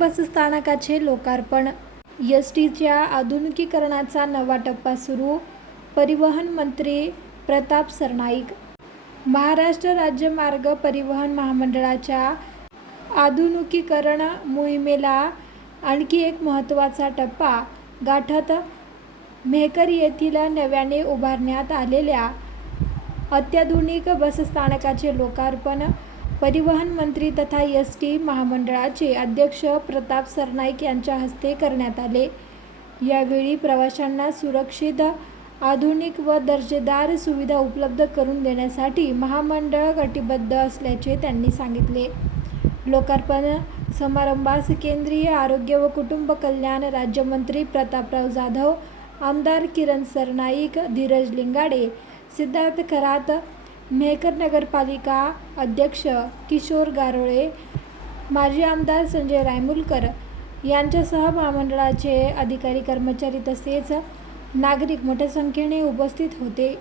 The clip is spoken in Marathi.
बसस्थानकाचे लोकार्पण. एसटीच्या आधुनिकीकरणाचा नवा टप्पा सुरू. परिवहन मंत्री प्रताप सरनाईक. महाराष्ट्र राज्य मार्ग परिवहन महामंडळाच्या आधुनिकीकरण मोहिमेला आणखी एक महत्त्वाचा टप्पा गाठत मेहकर येथील नव्याने उभारण्यात आलेल्या अत्याधुनिक बसस्थानकाचे लोकार्पण परिवहन मंत्री तथा एसटी महामंडळाचे अध्यक्ष प्रताप सरनाईक यांच्या हस्ते करण्यात आले. यावेळी प्रवाशांना सुरक्षित, आधुनिक व दर्जेदार सुविधा उपलब्ध करून देण्यासाठी महामंडळ कटिबद्ध असल्याचे त्यांनी सांगितले. लोकार्पण समारंभास केंद्रीय आरोग्य व कुटुंब कल्याण राज्यमंत्री प्रतापराव जाधव, आमदार किरण सरनाईक, धीरज लिंगाडे, सिद्धार्थ खरात, मेहकर नगरपालिका अध्यक्ष किशोर गारोळे, माजी आमदार संजय रायमुलकर यांच्यासह महामंडळाचे अधिकारी, कर्मचारी तसेच नागरिक मोठ्या संख्येने उपस्थित होते.